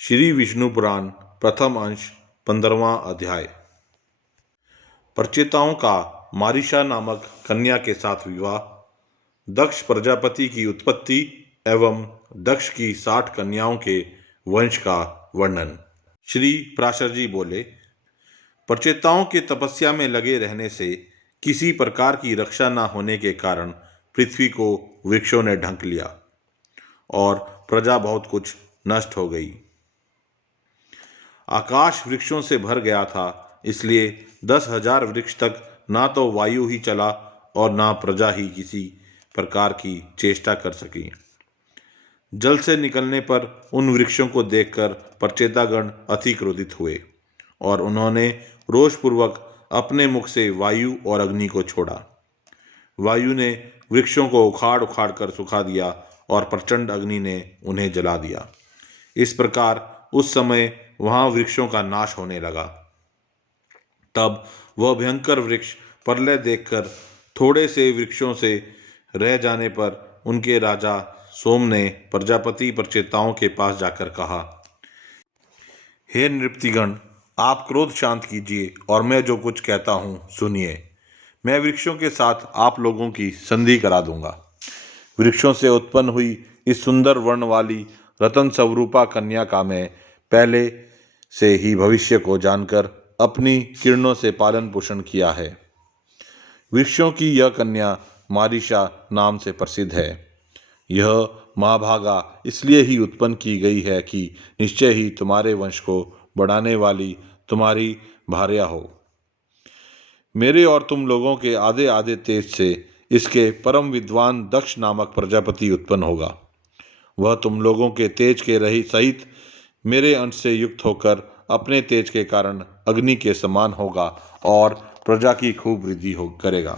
श्री विष्णु पुराण प्रथम अंश 15वां अध्याय। प्रचेताओं का मारीशा नामक कन्या के साथ विवाह, दक्ष प्रजापति की उत्पत्ति एवं दक्ष की 60 कन्याओं के वंश का वर्णन। श्री पराशर जी बोले, प्रचेताओं के तपस्या में लगे रहने से किसी प्रकार की रक्षा न होने के कारण पृथ्वी को वृक्षों ने ढंक लिया और प्रजा बहुत कुछ नष्ट हो गई। आकाश वृक्षों से भर गया था, इसलिए 10,000 वृक्ष तक ना तो वायु ही चला और ना प्रजा ही किसी प्रकार की चेष्टा कर सकी। जल से निकलने पर उन वृक्षों को देखकर प्रचेतागण अति क्रोधित हुए और उन्होंने रोषपूर्वक अपने मुख से वायु और अग्नि को छोड़ा। वायु ने वृक्षों को उखाड़ उखाड़ कर सुखा दिया और प्रचंड अग्नि ने उन्हें जला दिया। इस प्रकार उस समय वहां वृक्षों का नाश होने लगा। तब वह भयंकर वृक्ष प्रलय देखकर थोड़े से वृक्षों से रह जाने पर उनके राजा सोम ने प्रजापति प्रचेताओं के पास जाकर कहा, हे नृपतिगण, आप क्रोध शांत कीजिए और मैं जो कुछ कहता हूँ सुनिए। मैं वृक्षों के साथ आप लोगों की संधि करा दूंगा। वृक्षों से उत्पन्न हुई इस सुंदर वर्ण वाली रतन स्वरूपा कन्या का मैं पहले से ही भविष्य को जानकर अपनी किरणों से पालन पोषण किया है। वृक्षों की यह कन्या मारीशा नाम से प्रसिद्ध है। यह महाभागा इसलिए ही उत्पन्न की गई है कि निश्चय ही तुम्हारे वंश को बढ़ाने वाली तुम्हारी भार्या हो। मेरे और तुम लोगों के आधे आधे तेज से इसके परम विद्वान दक्ष नामक प्रजापति उत्पन्न होगा। वह तुम लोगों के तेज के रही सहित मेरे अंश से युक्त होकर अपने तेज के कारण अग्नि के समान होगा और प्रजा की खूब वृद्धि करेगा।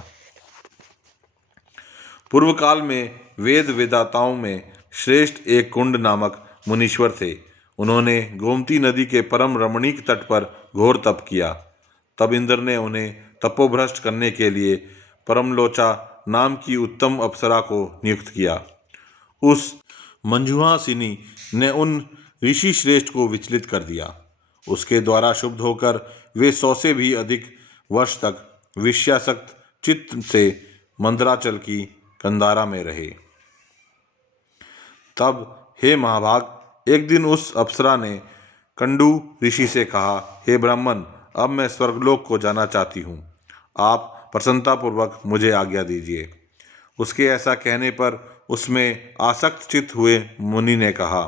पूर्व काल में वेद वेदाताओं में श्रेष्ठ एक कुंड नामक मुनीश्वर थे। उन्होंने गोमती नदी के परम रमणीक तट पर घोर तप किया। तब इंद्र ने उन्हें तपोभ्रष्ट करने के लिए परमलोचा नाम की उत्तम अप्सरा को नियुक्त किया। उस मंजुहासिनी ने उन ऋषि श्रेष्ठ को विचलित कर दिया। उसके द्वारा शुद्ध होकर वे 100 से भी अधिक वर्ष तक विषयासक्त चित्त से मंदराचल की कंदारा में रहे। तब हे महाभाग, एक दिन उस अप्सरा ने कंडू ऋषि से कहा, हे ब्राह्मण, अब मैं स्वर्गलोक को जाना चाहती हूँ। आप प्रसन्नतापूर्वक मुझे आज्ञा दीजिए। उसके ऐसा कहने पर उसमें आसक्त चित्त हुए मुनि ने कहा,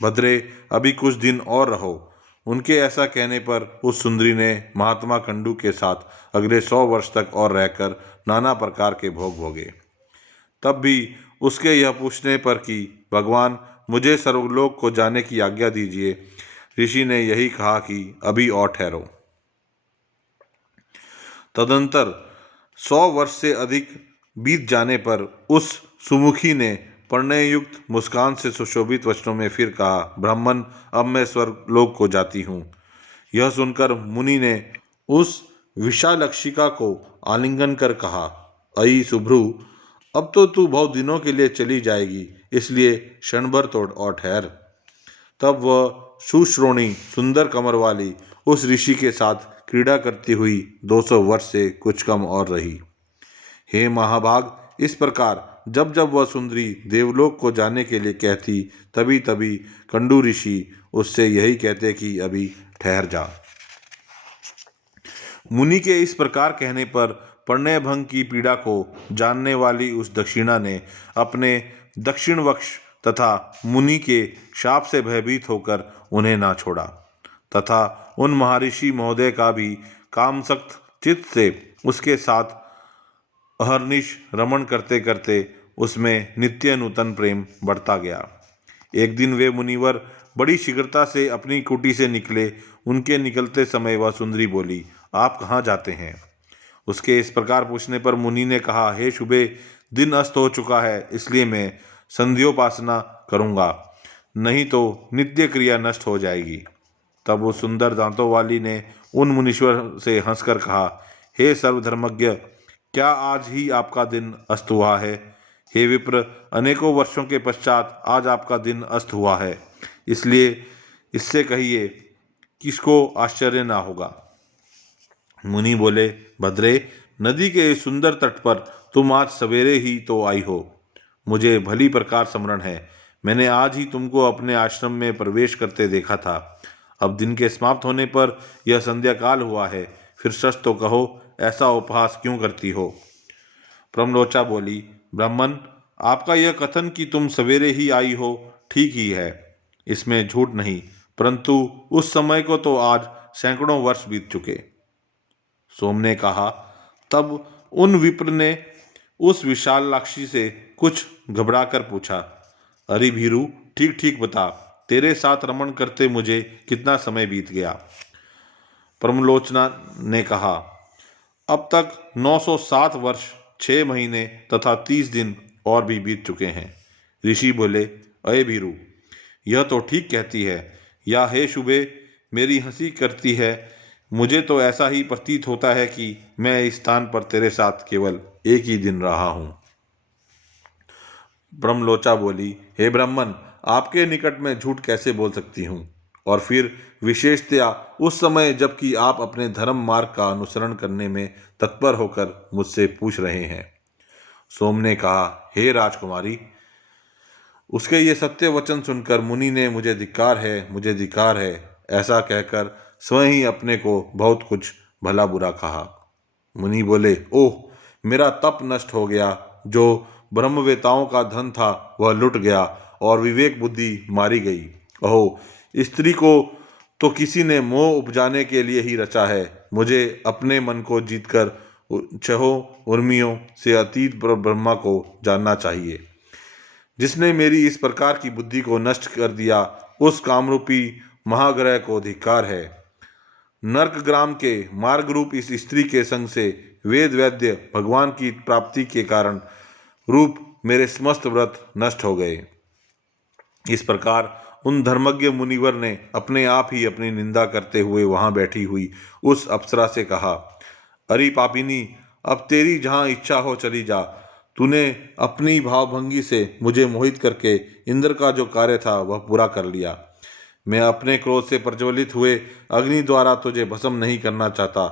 भद्रे, अभी कुछ दिन और रहो। उनके ऐसा कहने पर उस सुंदरी ने महात्मा कंडू के साथ अगले 100 वर्ष तक और रहकर नाना प्रकार के भोग भोगे। तब भी उसके यह पूछने पर कि भगवान, मुझे सर्वलोक को जाने की आज्ञा दीजिए, ऋषि ने यही कहा कि अभी और ठहरो। तदंतर 100 वर्ष से अधिक बीत जाने पर उस सुमुखी ने प्रणय युक्त मुस्कान से सुशोभित वचनों में फिर कहा, ब्राह्मण, अब मैं स्वर्गलोक को जाती हूँ। यह सुनकर मुनि ने उस विशालक्षिका को आलिंगन कर कहा, अई सुभ्रु, अब तो तू बहुत दिनों के लिए चली जाएगी, इसलिए क्षण भर तोड़ और ठहर। तब वह सुश्रोणी सुंदर कमर वाली उस ऋषि के साथ क्रीड़ा करती हुई 200 वर्ष से कुछ कम और रही। हे महाभाग, इस प्रकार जब जब वह सुंदरी देवलोक को जाने के लिए कहती, तभी तभी कंडू ऋषि उससे यही कहते कि अभी ठहर जा। मुनि के इस प्रकार कहने पर प्रणय भंग की पीड़ा को जानने वाली उस दक्षिणा ने अपने दक्षिण वक्ष तथा मुनि के शाप से भयभीत होकर उन्हें ना छोड़ा तथा उन महर्षि महोदय का भी कामसक्त चित्त से उसके साथ अहर्निश रमण करते करते उसमें नित्य नूतन प्रेम बढ़ता गया। एक दिन वे मुनिवर बड़ी शीघ्रता से अपनी कुटी से निकले। उनके निकलते समय वह सुंदरी बोली, आप कहाँ जाते हैं? उसके इस प्रकार पूछने पर मुनि ने कहा, हे शुभे, दिन अस्त हो चुका है, इसलिए मैं संध्योपासना करूँगा, नहीं तो नित्य क्रिया नष्ट हो जाएगी। तब उस सुंदर दांतों वाली ने उन मुनीश्वर से हंसकर कहा, हे सर्वधर्मज्ञ, क्या आज ही आपका दिन अस्त हुआ है? हे विप्र, अनेकों वर्षों के पश्चात आज आपका दिन अस्त हुआ है, इसलिए इससे कहिए किसको आश्चर्य ना होगा। मुनि बोले, भद्रे, नदी के इस सुंदर तट पर तुम आज सवेरे ही तो आई हो। मुझे भली प्रकार स्मरण है, मैंने आज ही तुमको अपने आश्रम में प्रवेश करते देखा था। अब दिन के समाप्त होने पर यह संध्या काल हुआ है, फिर सच तो कहो, ऐसा उपहास क्यों करती हो। प्रमलोचा बोली, ब्राह्मण, आपका यह कथन कि तुम सवेरे ही आई हो ठीक ही है, इसमें झूठ नहीं, परंतु उस समय को तो आज सैकड़ों वर्ष बीत चुके। सोम ने कहा, तब उन विप्र ने उस विशालाक्षी से कुछ घबराकर पूछा, अरे भीरू, ठीक ठीक बता, तेरे साथ रमण करते मुझे कितना समय बीत गया। प्रमलोचना ने कहा, अब तक 907 वर्ष 6 महीने तथा 30 दिन और भी बीत चुके हैं। ऋषि बोले, अये भीरू, यह तो ठीक कहती है, या हे शुभे, मेरी हंसी करती है। मुझे तो ऐसा ही प्रतीत होता है कि मैं इस स्थान पर तेरे साथ केवल एक ही दिन रहा हूँ। ब्रह्मलोचा बोली, हे ब्राह्मण, आपके निकट में झूठ कैसे बोल सकती हूँ, और फिर विशेषतया उस समय जबकि आप अपने धर्म मार्ग का अनुसरण करने में तत्पर होकर मुझसे पूछ रहे हैं। सोम ने कहा, हे राजकुमारी, उसके ये सत्य वचन सुनकर मुनि ने मुझे धिक्कार है, मुझे धिक्कार है ऐसा कहकर स्वयं ही अपने को बहुत कुछ भला बुरा कहा। मुनि बोले, ओह, मेरा तप नष्ट हो गया, जो ब्रह्मवेताओं का धन था वह लुट गया और विवेक बुद्धि मारी गई। ओहो, स्त्री को तो किसी ने मोह उपजाने के लिए ही रचा है। मुझे अपने मन को जीतकर छहों उर्मियों से अतीत ब्रह्मा को जानना चाहिए। जिसने मेरी इस प्रकार की बुद्धि को नष्ट कर दिया, उस कामरूपी महाग्रह को धिक्कार है। नर्क ग्राम के मार्ग रूप इस स्त्री के संग से वेद वैद्य भगवान की प्राप्ति के कारण रूप मेरे समस्त व्रत नष्ट हो गए। इस प्रकार उन धर्मज्ञ मुनिवर ने अपने आप ही अपनी निंदा करते हुए वहां बैठी हुई उस अप्सरा से कहा, अरे पापिनी, अब तेरी जहां इच्छा हो चली जा। तूने अपनी भावभंगी से मुझे मोहित करके इंद्र का जो कार्य था वह पूरा कर लिया। मैं अपने क्रोध से प्रज्वलित हुए अग्नि द्वारा तुझे भस्म नहीं करना चाहता,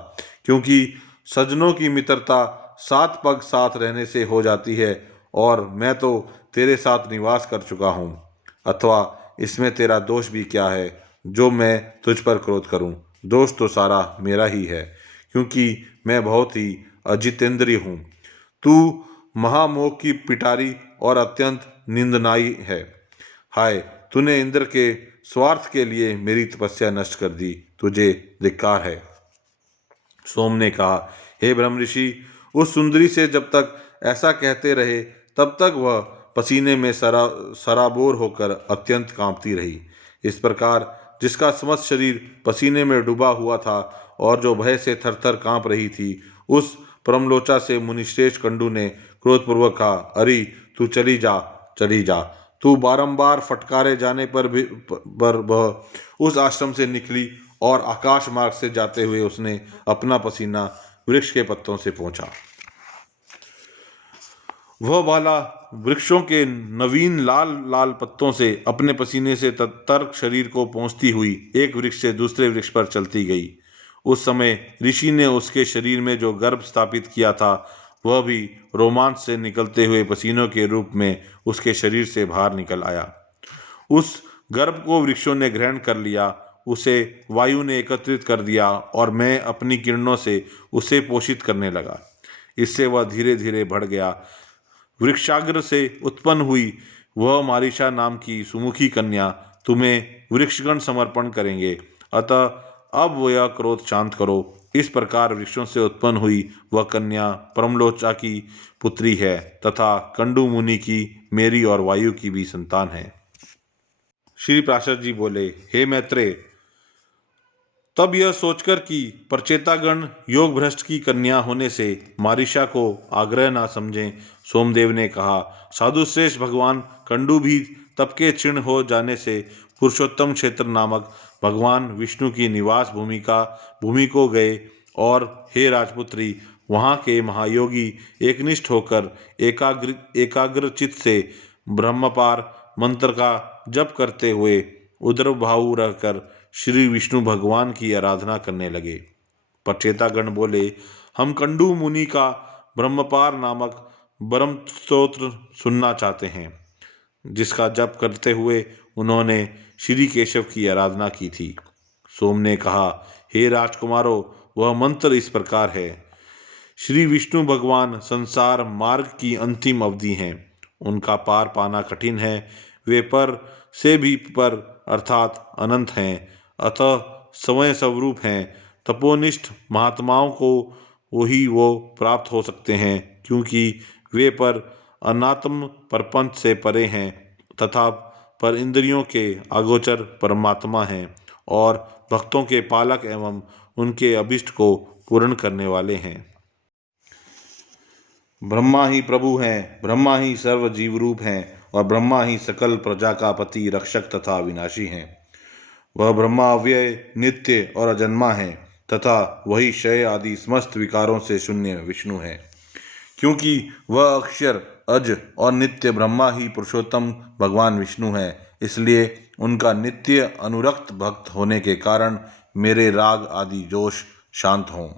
क्योंकि सज्जनों की मित्रता सात पग साथ रहने से हो जाती है, और मैं तो तेरे साथ निवास कर चुका हूँ। अथवा इसमें तेरा दोष भी क्या है जो मैं तुझ पर क्रोध करूँ। दोष तो सारा मेरा ही है, क्योंकि मैं बहुत ही अजितेंद्रिय हूँ। तू महामोह की पिटारी और अत्यंत निंदनीय है। हाय, तूने इंद्र के स्वार्थ के लिए मेरी तपस्या नष्ट कर दी, तुझे धिक्कार है। सोम ने कहा, हे ब्रह्म ऋषि, उस सुंदरी से जब तक ऐसा कहते रहे तब तक वह पसीने में सराबोर होकर अत्यंत कांपती रही। इस प्रकार जिसका समस्त शरीर पसीने में डूबा हुआ था और जो भय से थरथर कांप रही थी, उस परमलोचा से मुनिश्रेष्ठ कंडू ने क्रोधपूर्वक कहा, अरे तू चली जा, चली जा। तू बारंबार फटकारे जाने पर वह उस आश्रम से निकली और आकाश मार्ग से जाते हुए उसने अपना पसीना वृक्ष के पत्तों से पोंछा। वह बाला वृक्षों के नवीन लाल लाल पत्तों से अपने पसीने से तत्तर शरीर को पोंछती हुई एक वृक्ष से दूसरे वृक्ष पर चलती गई। उस समय ऋषि ने उसके शरीर में जो गर्भ स्थापित किया था वह भी रोमांच से निकलते हुए पसीनों के रूप में उसके शरीर से बाहर निकल आया। उस गर्भ को वृक्षों ने ग्रहण कर लिया, उसे वायु ने एकत्रित कर दिया और मैं अपनी किरणों से उसे पोषित करने लगा। इससे वह धीरे धीरे बढ़ गया। वृक्षाग्र से उत्पन्न हुई वह मारीशा नाम की सुमुखी कन्या तुम्हें वृक्षगण समर्पण करेंगे, अतः अब वह क्रोध शांत करो। इस प्रकार वृक्षों से उत्पन्न हुई वह कन्या परमलोचा की पुत्री है तथा कंडू मुनि की, मेरी और वायु की भी संतान है। श्री प्राशर जी बोले, हे मैत्रेय, तब यह सोचकर कि प्रचेतागण योग भ्रष्ट की कन्या होने से मारीशा को आग्रह ना समझें, सोमदेव ने कहा, साधु श्रेष्ठ भगवान कंडू भी तप के क्षीण हो जाने से पुरुषोत्तम क्षेत्र नामक भगवान विष्णु की निवास भूमि को गए, और हे राजपुत्री, वहाँ के महायोगी एकनिष्ठ होकर एकाग्र चित्त से ब्रह्मपार मंत्र का जप करते हुए उदरभाऊ रहकर श्री विष्णु भगवान की आराधना करने लगे। पर चेतागण बोले, हम कंडू मुनि का ब्रह्मपार नामक ब्रह्म स्तोत्र सुनना चाहते हैं, जिसका जप करते हुए उन्होंने श्री केशव की आराधना की थी। सोम ने कहा, हे राजकुमारों, वह मंत्र इस प्रकार है। श्री विष्णु भगवान संसार मार्ग की अंतिम अवधि हैं। उनका पार पाना कठिन है। वे पर से भी पर अर्थात अनंत हैं, अतः स्वयं स्वरूप हैं। तपोनिष्ठ महात्माओं को वही वो प्राप्त हो सकते हैं, क्योंकि वे पर अनात्म प्रपंच से परे हैं तथा पर इंद्रियों के अगोचर परमात्मा हैं और भक्तों के पालक एवं उनके अभिष्ट को पूर्ण करने वाले हैं। ब्रह्मा ही प्रभु हैं, ब्रह्मा ही सर्व जीव रूप हैं और ब्रह्मा ही सकल प्रजा का पति, रक्षक तथा विनाशी हैं। वह ब्रह्मा अव्यय, नित्य और अजन्मा है तथा वही क्षय आदि समस्त विकारों से शून्य विष्णु है। क्योंकि वह अक्षर, अज और नित्य ब्रह्मा ही पुरुषोत्तम भगवान विष्णु है, इसलिए उनका नित्य अनुरक्त भक्त होने के कारण मेरे राग आदि जोश शांत हों।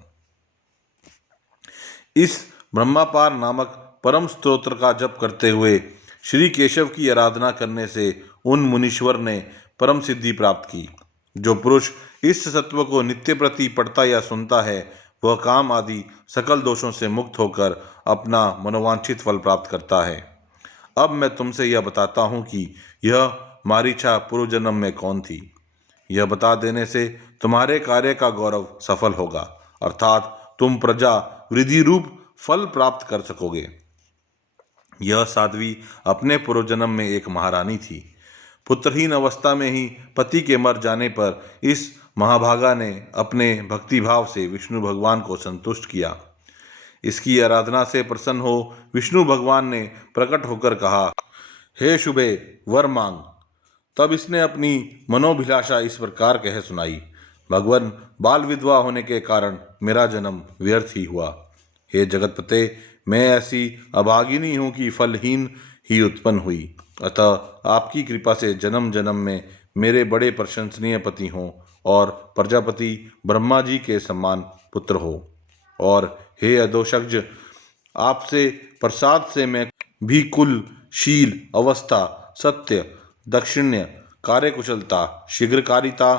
इस ब्रह्मापार नामक परम स्तोत्र का जप करते हुए श्री केशव की आराधना करने से उन मुनीश्वर ने परम सिद्धि प्राप्त की। जो पुरुष इस सत्व को नित्य प्रति पढ़ता या सुनता है, वह काम आदि सकल दोषों से मुक्त होकर अपना मनोवांछित फल प्राप्त करता है। अब मैं तुमसे यह बताता हूँ कि यह मारीचा पूर्व जन्म में कौन थी। यह बता देने से तुम्हारे कार्य का गौरव सफल होगा, अर्थात तुम प्रजा वृद्धि रूप फल प्राप्त कर सकोगे। यह साध्वी अपने पूर्व जन्म में एक महारानी थी। पुत्रहीन अवस्था में ही पति के मर जाने पर इस महाभागा ने अपने भक्तिभाव से विष्णु भगवान को संतुष्ट किया। इसकी आराधना से प्रसन्न हो विष्णु भगवान ने प्रकट होकर कहा, हे शुभे, वर मांग। तब इसने अपनी मनोभिलाषा इस प्रकार कह सुनाई, भगवान, बाल विधवा होने के कारण मेरा जन्म व्यर्थ ही हुआ। हे जगतपते, मैं ऐसी अभागिनी हूँ कि फलहीन ही उत्पन्न हुई, अतः आपकी कृपा से जन्म जन्म में मेरे बड़े प्रशंसनीय पति हों और प्रजापति ब्रह्मा जी के समान पुत्र हो। और हे अदोषज्ञ, आपसे प्रसाद से मैं भी कुल, शील, अवस्था, सत्य, दक्षिण्य, कार्यकुशलता, शीघ्रकारिता,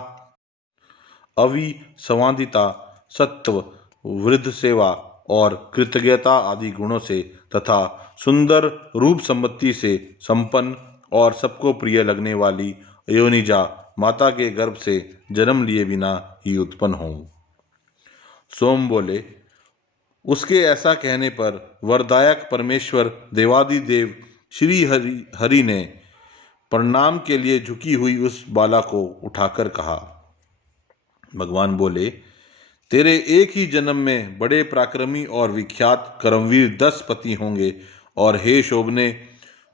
अविसंवादिता, सत्व, वृद्ध सेवा और कृतज्ञता आदि गुणों से तथा सुंदर रूप संपत्ति से संपन्न और सबको प्रिय लगने वाली योनिजा माता के गर्भ से जन्म लिए बिना ही उत्पन्न हों। सोम बोले, उसके ऐसा कहने पर वरदायक परमेश्वर देवादिदेव श्री हरि ने प्रणाम के लिए झुकी हुई उस बाला को उठाकर कहा। भगवान बोले, तेरे एक ही जन्म में बड़े पराक्रमी और विख्यात कर्मवीर 10 पति होंगे, और हे शोभने,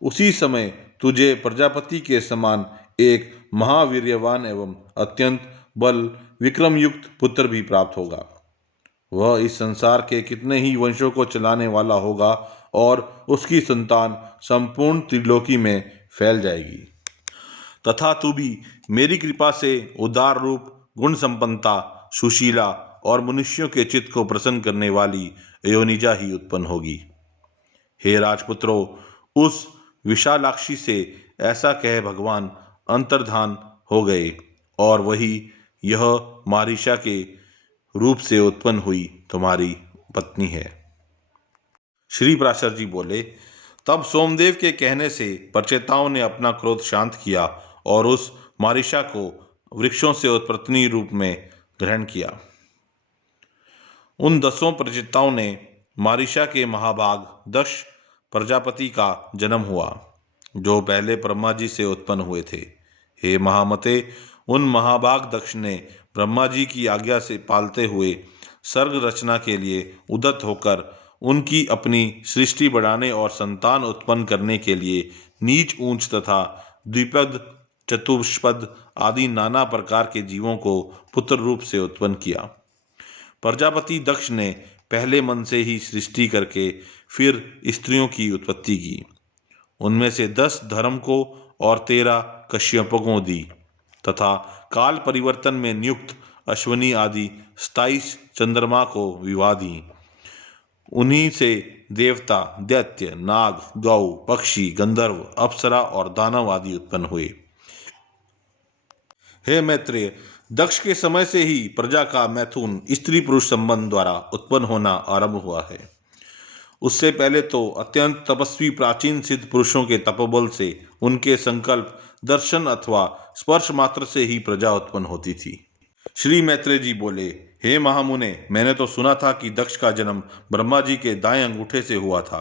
उसी समय तुझे प्रजापति के समान एक महावीर्यवान एवं अत्यंत बल विक्रम युक्त पुत्र भी प्राप्त होगा। वह इस संसार के कितने ही वंशों को चलाने वाला होगा और उसकी संतान संपूर्ण त्रिलोकी में फैल जाएगी। तथा तू भी मेरी कृपा से उदार रूप, गुण संपन्नता, सुशीला और मनुष्यों के चित्त को प्रसन्न करने वाली योनिजा ही उत्पन्न होगी। हे राजपुत्रों, उस विशालाक्षी से ऐसा कह भगवान अंतर्धान हो गए, और वही यह मारीशा के रूप से उत्पन्न हुई तुम्हारी पत्नी है। श्री पराशर जी बोले, तब सोमदेव के कहने से प्रचेताओं ने अपना क्रोध शांत किया और उस मारीशा को वृक्षों से उत्पत्ति रूप में ग्रहण किया। उन 10 प्रचेताओं ने मारीशा के महाभाग दक्ष प्रजापति का जन्म हुआ, जो पहले ब्रह्मा जी से उत्पन्न हुए थे। हे महामते, उन महाभाग दक्ष ने ब्रह्मा जी की आज्ञा से पालते हुए सर्ग रचना के लिए उद्यत होकर उनकी अपनी सृष्टि बढ़ाने और संतान उत्पन्न करने के लिए नीच ऊंच तथा द्विपद, चतुष्पद आदि नाना प्रकार के जीवों को पुत्र रूप से उत्पन्न किया। प्रजापति दक्ष ने पहले मन से ही सृष्टि करके फिर स्त्रियों की उत्पत्ति की। उनमें से 10 धर्म को और 13 कश्यपों को दी। तथा काल परिवर्तन में नियुक्त अश्वनी आदि 27 चंद्रमा को विवाह दी। उन्हीं से देवता, दैत्य, नाग, गौ, पक्षी, गंधर्व, अप्सरा और दानव आदि उत्पन्न हुए। हे मैत्रेय, दक्ष के समय से ही प्रजा का मैथुन स्त्री पुरुष संबंध द्वारा उत्पन्न होना आरंभ हुआ है। उससे पहले तो अत्यंत तपस्वी प्राचीन सिद्ध पुरुषों के तपोबल से उनके संकल्प, दर्शन अथवा स्पर्श मात्र से ही प्रजा उत्पन्न होती थी। श्री मैत्रेय जी बोले, हे महामुने, मैंने तो सुना था कि दक्ष का जन्म ब्रह्मा जी के दाएं अंगूठे से हुआ था।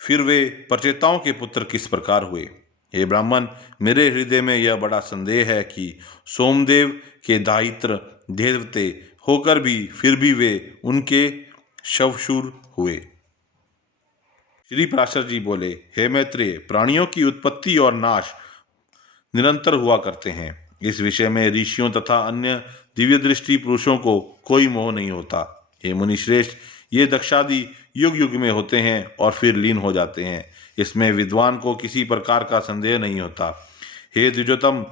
फिर वे प्रचेताओं के पुत्र किस प्रकार हुए? हे ब्राह्मण, मेरे हृदय में यह बड़ा संदेह है कि सोमदेव के दायित्र देवते होकर भी फिर भी वे उनके शवशूर हुए। श्री पराशर जी बोले, हे मैत्रेय, प्राणियों की उत्पत्ति और नाश निरंतर हुआ करते हैं। इस विषय में ऋषियों तथा अन्य दिव्य दृष्टि पुरुषों को कोई मोह नहीं होता। हे मुनि श्रेष्ठ, ये दक्षादि युग युग में होते हैं और फिर लीन हो जाते हैं। इसमें विद्वान को किसी प्रकार का संदेह नहीं होता। हे द्विजोतम,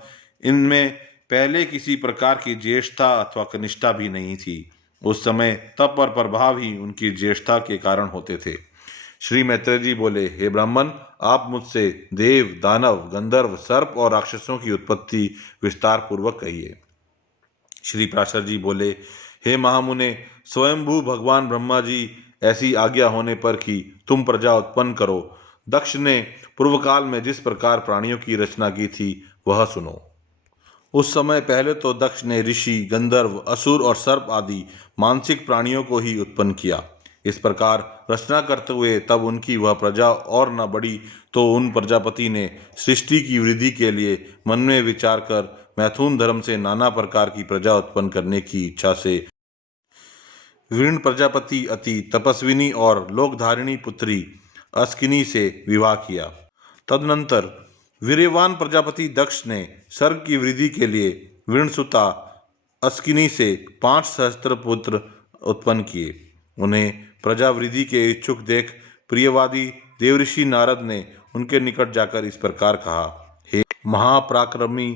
इनमें पहले किसी प्रकार की ज्येष्ठता अथवा कनिष्ठता भी नहीं थी। उस समय तप और प्रभाव ही उनकी ज्येष्ठता के कारण होते थे। श्री मैत्रेय जी बोले, हे ब्राह्मण, आप मुझसे देव, दानव, गंधर्व, सर्प और राक्षसों की उत्पत्ति विस्तार पूर्वक कहिए। श्री पराशर जी बोले, हे महामुने, स्वयंभू भगवान ब्रह्मा जी ऐसी आज्ञा होने पर कि तुम प्रजा उत्पन्न करो, दक्ष ने पूर्व काल में जिस प्रकार प्राणियों की रचना की थी वह सुनो। उस समय पहले तो दक्ष ने ऋषि, गंधर्व, असुर और सर्प आदि मानसिक प्राणियों को ही उत्पन्न किया। इस प्रकार रचना करते हुए तब उनकी वह प्रजा और न बढ़ी तो उन प्रजापति ने सृष्टि की वृद्धि के लिए मन में विचार कर मैथुन धर्म से नाना प्रकार की प्रजा उत्पन्न करने की इच्छा से वृण प्रजापति अति तपस्विनी और लोकधारिणी पुत्री अस्किनी से विवाह किया। तदनंतर वीर्यवान प्रजापति दक्ष ने सर्ग की वृद्धि के लिए वृणसुता अस्किनी से 5 सहस्त्र पुत्र उत्पन्न किए। उन्हें प्रजावृद्धि के इच्छुक देख प्रियवादी देवऋषि नारद ने उनके निकट जाकर इस प्रकार कहा, हे महापराक्रमी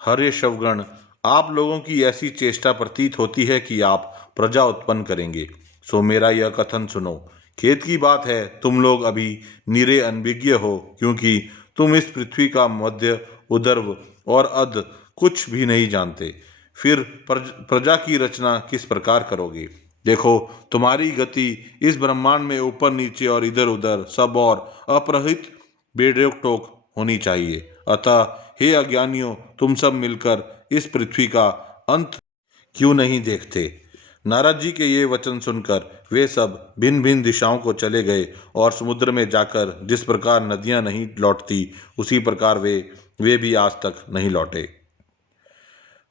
हर्यशवगण, आप लोगों की ऐसी चेष्टा प्रतीत होती है कि आप प्रजा उत्पन्न करेंगे। सो मेरा यह कथन सुनो। खेद की बात है, तुम लोग अभी निरे अनभिज्ञ हो, क्योंकि तुम इस पृथ्वी का मध्य, उदर्व और अध कुछ भी नहीं जानते। फिर प्रजा की रचना किस प्रकार करोगे? देखो, तुम्हारी गति इस ब्रह्मांड में ऊपर नीचे और इधर उधर सब और अपरहित बेरोक टोक होनी चाहिए। अतः हे अज्ञानियों, तुम सब मिलकर इस पृथ्वी का अंत क्यों नहीं देखते? नारद जी के ये वचन सुनकर वे सब भिन्न भिन्न दिशाओं को चले गए और समुद्र में जाकर जिस प्रकार नदियां नहीं लौटती उसी प्रकार वे भी आज तक नहीं लौटे।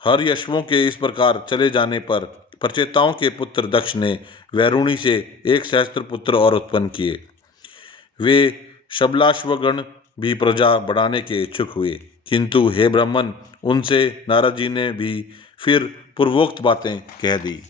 हर यशवों के इस प्रकार चले जाने पर प्रचेताओं के पुत्र दक्ष ने वैरुणी से 1 सहस्त्र पुत्र और उत्पन्न किए। वे शबलाश्वगण भी प्रजा बढ़ाने के इच्छुक हुए, किंतु हे ब्राह्मण, उनसे नारद जी ने भी फिर पूर्वोक्त बातें कह दी।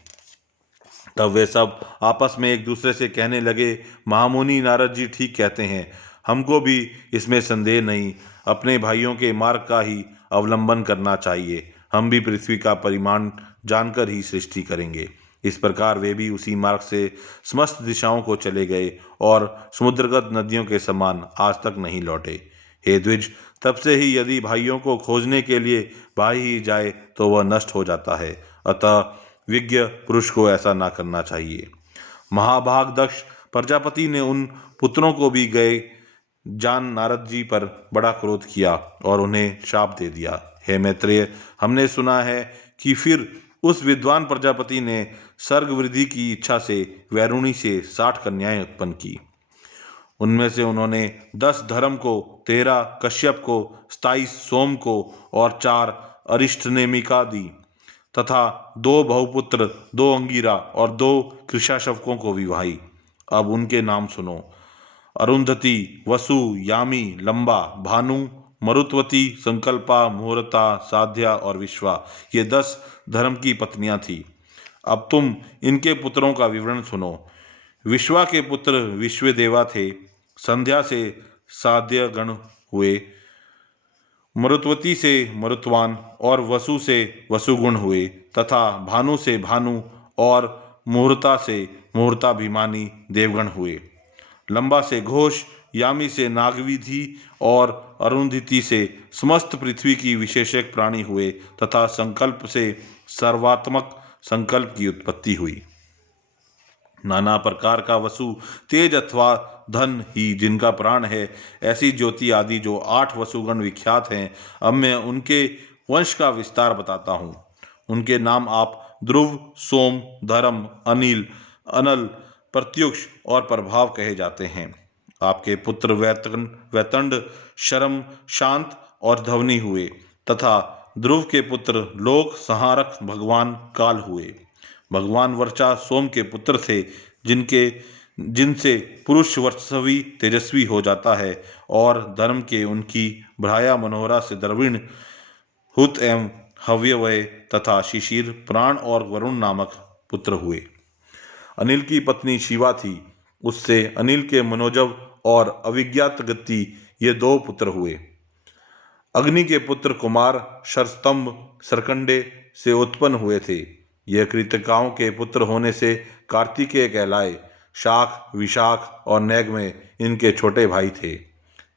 तब वे सब आपस में एक दूसरे से कहने लगे, महामुनि नारद जी ठीक कहते हैं, हमको भी इसमें संदेह नहीं, अपने भाइयों के मार्ग का ही अवलंबन करना चाहिए। हम भी पृथ्वी का परिमाण जानकर ही सृष्टि करेंगे। इस प्रकार वे भी उसी मार्ग से समस्त दिशाओं को चले गए और समुद्रगत नदियों के समान आज तक नहीं लौटे। हे द्विज, तब से ही यदि भाइयों को खोजने के लिए भाई ही जाए तो वह नष्ट हो जाता है। अतः विज्ञ पुरुष को ऐसा ना करना चाहिए। महाभाग दक्ष प्रजापति ने उन पुत्रों को भी गए जान नारद जी पर बड़ा क्रोध किया और उन्हें शाप दे दिया। हे मैत्रेय, हमने सुना है कि फिर उस विद्वान प्रजापति ने सर्ग वृद्धि की इच्छा से वैरुणी से 60 कन्याएं उत्पन्न की। उनमें से उन्होंने 10 धर्म को, 13 कश्यप को, 27 सोम को और 4 अरिष्टनेमिका दी तथा 2 बहुपुत्र, 2 अंगिरा और 2 कृशाशवकों को विवाही। अब उनके नाम सुनो। अरुंधति, वसु, यामी, लंबा, भानु, मरुत्वती, संकल्पा, मुहूर्ता, साध्या और विश्वा, ये 10 धर्म की पत्नियां थी। अब तुम इनके पुत्रों का विवरण सुनो। विश्वा के पुत्र विश्वदेवा थे। संध्या से साध्य गण हुए। मरुत्वती से मरुत्वान और वसु से वसुगुण हुए तथा भानु से भानु और मुहूर्ता से मुहूर्ताभिमानी देवगण हुए। लंबा से घोष, यामी से नागविधि और अरुंधति से समस्त पृथ्वी की विशेषक प्राणी हुए तथा संकल्प से सर्वात्मक संकल्प की उत्पत्ति हुई। नाना प्रकार का वसु, तेज अथवा धन ही जिनका प्राण है, ऐसी ज्योति आदि जो 8 वसुगण विख्यात हैं, अब मैं उनके वंश का विस्तार बताता हूँ। उनके नाम आप ध्रुव, सोम, धर्म, अनिल, अनल, प्रत्युष और प्रभाव कहे जाते हैं। आपके पुत्र वैतंड, शरम, शांत और धवनी हुए तथा ध्रुव के पुत्र लोक संहारक भगवान काल हुए। भगवान वर्चा सोम के पुत्र थे, जिनसे पुरुष वर्चस्वी तेजस्वी हो जाता है, और धर्म के उनकी भ्राया मनोहरा से द्रविण, हुत एवं हव्यवय तथा शिशिर, प्राण और वरुण नामक पुत्र हुए। अनिल की पत्नी शिवा थी, उससे अनिल के मनोजव और अविज्ञात गति ये 2 पुत्र हुए। अग्नि के पुत्र कुमार शरस्तंभ सरकंडे से उत्पन्न हुए थे। ये कृतिकाओं के पुत्र होने से कार्तिकेय कहलाए। शाख, विशाख और नैग में इनके छोटे भाई थे।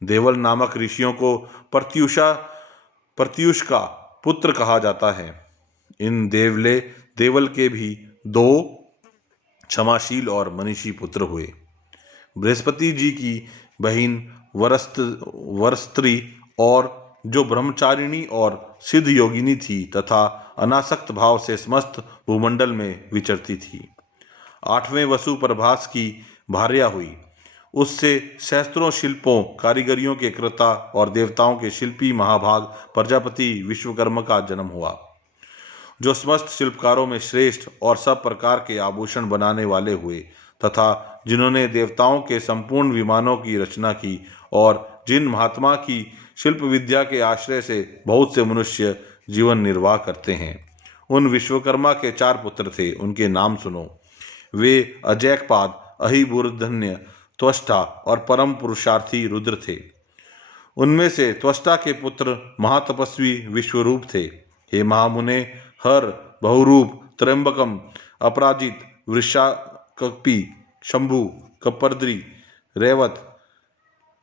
देवल नामक ऋषियों को प्रत्युष का पुत्र कहा जाता है। इन देवल के भी 2 क्षमाशील और मनीषी पुत्र हुए। बृहस्पति जी की बहिन वरस्त्री, और जो ब्रह्मचारिणी और सिद्ध योगिनी थी तथा अनासक्त भाव से समस्त भूमंडल में विचरती थी। 8वें वसु प्रभास की भार्या हुई। उससे सहस्त्रों शिल्पों कारीगरियों के कर्ता और देवताओं के शिल्पी महाभाग प्रजापति विश्वकर्मा का जन्म हुआ, जो समस्त शिल्पकारों में श्रेष्ठ और सब प्रकार के आभूषण बनाने वाले हुए तथा जिन्होंने देवताओं के संपूर्ण विमानों की रचना की, और जिन महात्मा की शिल्प विद्या के आश्रय से बहुत से मनुष्य जीवन निर्वाह करते हैं। उन विश्वकर्मा के 4 पुत्र थे। उनके नाम सुनो। वे अजैकपाद, अहिबुर्धन्य, त्वष्टा और परम पुरुषार्थी रुद्र थे। उनमें से त्वष्टा के पुत्र महातपस्वी विश्वरूप थे। हे महामुने, हर, बहुरूप, त्र्यंबकम, अपराजित, वृषाकपि, शंभु, कपर्द्री, रेवत,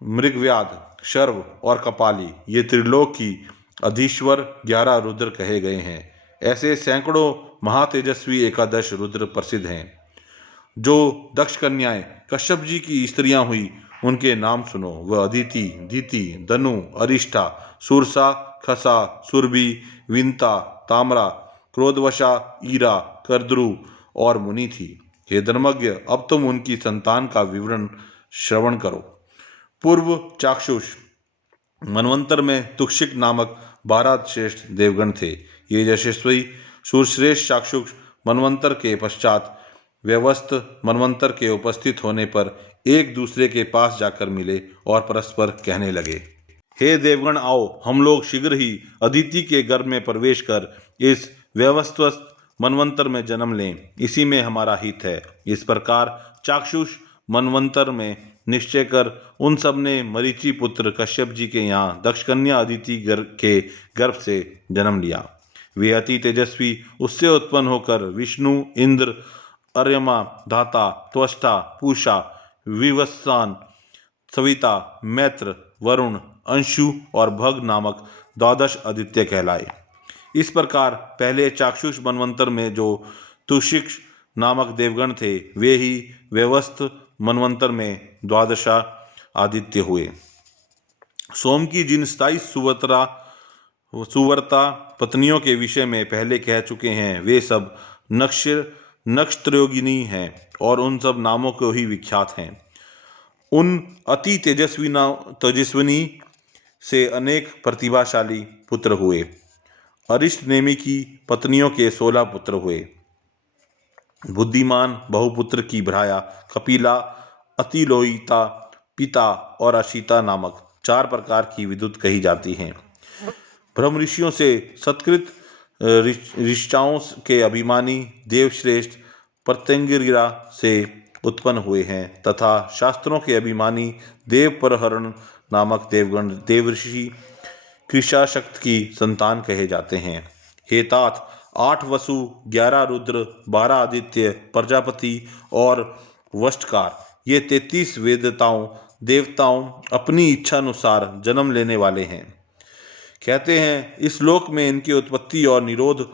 मृगव्याध, शर्व और कपाली, ये त्रिलोक की अधीश्वर 11 रुद्र कहे गए हैं। ऐसे सैकड़ों महातेजस्वी 11 रुद्र प्रसिद्ध हैं। जो दक्ष कन्याएं कश्यप जी की स्त्रियां हुई, उनके नाम सुनो। वह अदिति, दीति, दनु, अरिष्ठा, सुरसा, खसा, सुरभि, विंता, ताम्रा, क्रोधवशा, ईरा, कर्द्रु और मुनि थी। हे धर्मज्ञ, अब तुम उनकी संतान का विवरण श्रवण करो। पूर्व चाक्षुष मनवंतर में तुक्षिक नामक 12 श्रेष्ठ देवगण थे। ये यशस्वी सूरश्रेष्ठ चाक्षुष मनवंतर के पश्चात व्यवस्थ मनवंतर के उपस्थित होने पर एक दूसरे के पास जाकर मिले और परस्पर कहने लगे, हे देवगण, आओ, हम लोग शीघ्र ही अदिति के गर्भ में प्रवेश कर इस व्यवस्थ मनवंतर में जन्म लें, इसी में हमारा हित है। इस प्रकार चाक्षुष मनवंतर में निश्चय कर उन सब ने मरीचि पुत्र कश्यप जी के यहाँ दक्षकन्या अदिति के गर्भ से जन्म लिया। वे अति तेजस्वी उससे उत्पन्न होकर विष्णु, इंद्र, अर्यमा, धाता, त्वष्टा, पूषा, विवस्वान, सविता, मैत्र, वरुण, अंशु और भग नामक 12 आदित्य कहलाए। इस प्रकार पहले चाक्षुष मनवंतर में जो तुषिक नामक देवगण थे, वे ही व्यवस्थ मनवंतर में 12 आदित्य हुए। सोम की जिन 27 सुवर्ता पत्नियों के विषय में पहले कह चुके हैं, वे सब नक्षत्रयोगिनी हैं और उन सब नामों को ही विख्यात हैं। उन अति तेजस्विनी से अनेक प्रतिभाशाली पुत्र हुए। अरिष्ट नेमि की पत्नियों के 16 पुत्र हुए। बुद्धिमान बहुपुत्र की भ्राया कपिला, अतिलोहिता, पिता और अशिता नामक 4 प्रकार की विद्युत कही जाती हैं। ब्रह्म ऋषियों से सत्कृत ऋचाओं के अभिमानी देवश्रेष्ठ प्रत्यंगिरा से उत्पन्न हुए हैं तथा शास्त्रों के अभिमानी देवपरहरण नामक देवगण देवऋषि कृशाशक्त की संतान कहे जाते हैं। हे तात, 8 वसु, 11 रुद्र, 12 आदित्य, प्रजापति और वष्टकार, ये 33 वेदताओं देवताओं अपनी इच्छा अनुसार जन्म लेने वाले हैं। कहते हैं इस लोक में इनकी उत्पत्ति और निरोध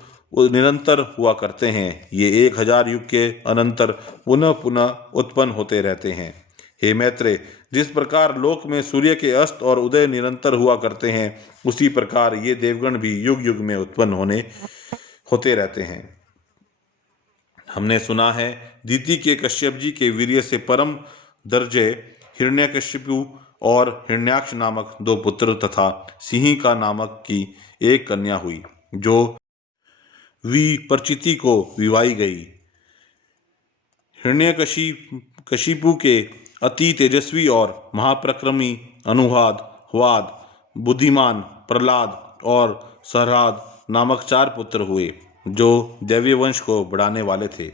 निरंतर हुआ करते हैं। ये 1000 युग के अनंतर पुनः पुनः उत्पन्न होते रहते हैं। हे मैत्रेय, जिस प्रकार लोक में सूर्य के अस्त और उदय निरंतर हुआ करते हैं, उसी प्रकार ये देवगण भी युग युग में उत्पन्न होते रहते हैं। हमने सुना है दीति के कश्यप जी के वीर्य से परम दर्जे हिरण्यकशिपु और हिरण्याक्ष नामक 2 पुत्र तथा सिंहिका नामक की एक कन्या हुई, जो विप्रचिति को विवाही गई। हिरण्यकशिपु के अति तेजस्वी और महाप्रक्रमी अनुवाद, वाद, बुद्धिमान प्रहलाद और सहराद नामक 4 पुत्र हुए, जो दैवीय वंश को बढ़ाने वाले थे।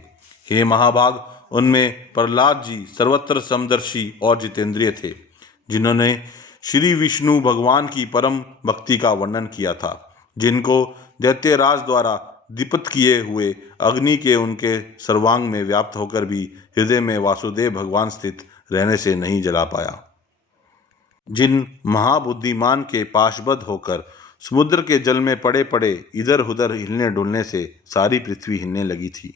हे महाभाग, उनमें प्रहलाद जी सर्वत्र समदर्शी और जितेंद्रिय थे, जिन्होंने श्री विष्णु भगवान की परम भक्ति का वर्णन किया था, जिनको दैत्यराज द्वारा दीपित किए हुए अग्नि के उनके सर्वांग में व्याप्त होकर भी हृदय में वासुदेव भगवान स्थित रहने से नहीं जला पाया। जिन महाबुद्धिमान के पाशबद्ध होकर समुद्र के जल में पड़े पड़े इधर उधर हिलने डुलने से सारी पृथ्वी हिलने लगी थी,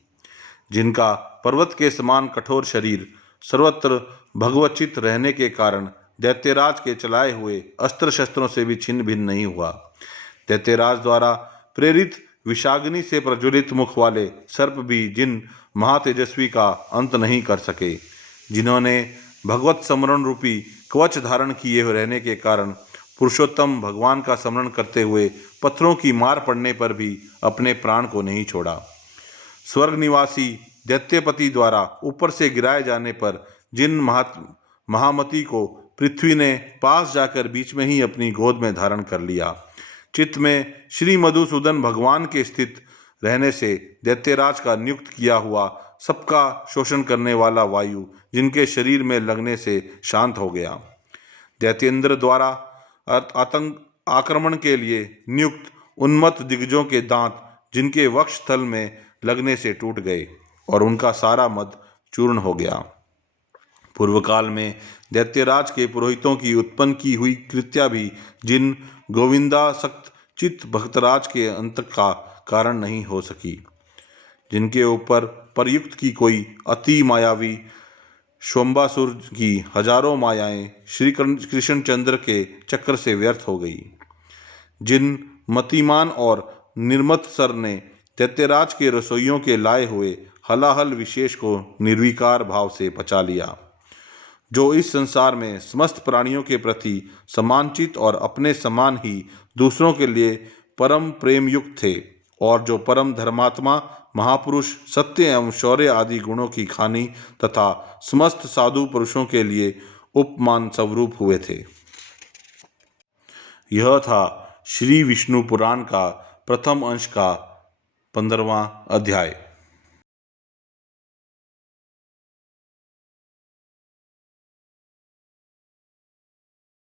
जिनका पर्वत के समान कठोर शरीर सर्वत्र भगवचित रहने के कारण दैत्यराज के चलाए हुए अस्त्र शस्त्रों से भी छिन्न भिन्न नहीं हुआ। दैत्यराज द्वारा प्रेरित विषाग्नि से प्रज्वलित मुख वाले सर्प भी जिन महातेजस्वी का अंत नहीं कर सके, जिन्होंने भगवत स्मरण रूपी कवच धारण किए रहने के कारण पुरुषोत्तम भगवान का स्मरण करते हुए पत्थरों की मार पड़ने पर भी अपने प्राण को नहीं छोड़ा। स्वर्ग निवासी दैत्यपति द्वारा ऊपर से गिराए जाने पर जिन महामती को पृथ्वी ने पास जाकर बीच में ही अपनी गोद में धारण कर लिया। चित्त में श्री मधुसूदन भगवान के स्थित रहने से दैत्यराज का नियुक्त किया हुआ सबका शोषण करने वाला वायु जिनके शरीर में लगने से शांत हो गया। दैत्येंद्र द्वारा आक्रमण के लिए नियुक्त उन्मत्त दिग्गजों के दांत जिनके वक्ष स्थल में लगने से टूट गए और उनका सारा मद चूर्ण हो गया। पूर्व काल में दैत्यराज के पुरोहितों की उत्पन्न की हुई कृत्या भी जिन गोविंदासक्त चित्त भक्तराज के अंत का कारण नहीं हो सकी, जिनके ऊपर प्रयुक्त की कोई अति मायावी शोम्बासुर की हजारों मायाएं श्री कृष्णचंद्र के चक्र से व्यर्थ हो गई, जिन मतिमान और निर्मत सर ने दैत्यराज के रसोइयों के लाए हुए हलाहल विशेष को निर्विकार भाव से पचा लिया, जो इस संसार में समस्त प्राणियों के प्रति समानचित और अपने समान ही दूसरों के लिए परम प्रेम युक्त थे, और जो परम धर्मात्मा महापुरुष सत्य एवं शौर्य आदि गुणों की खानी तथा समस्त साधु पुरुषों के लिए उपमान स्वरूप हुए थे। यह था श्री विष्णु पुराण का प्रथम अंश का 15वां अध्याय।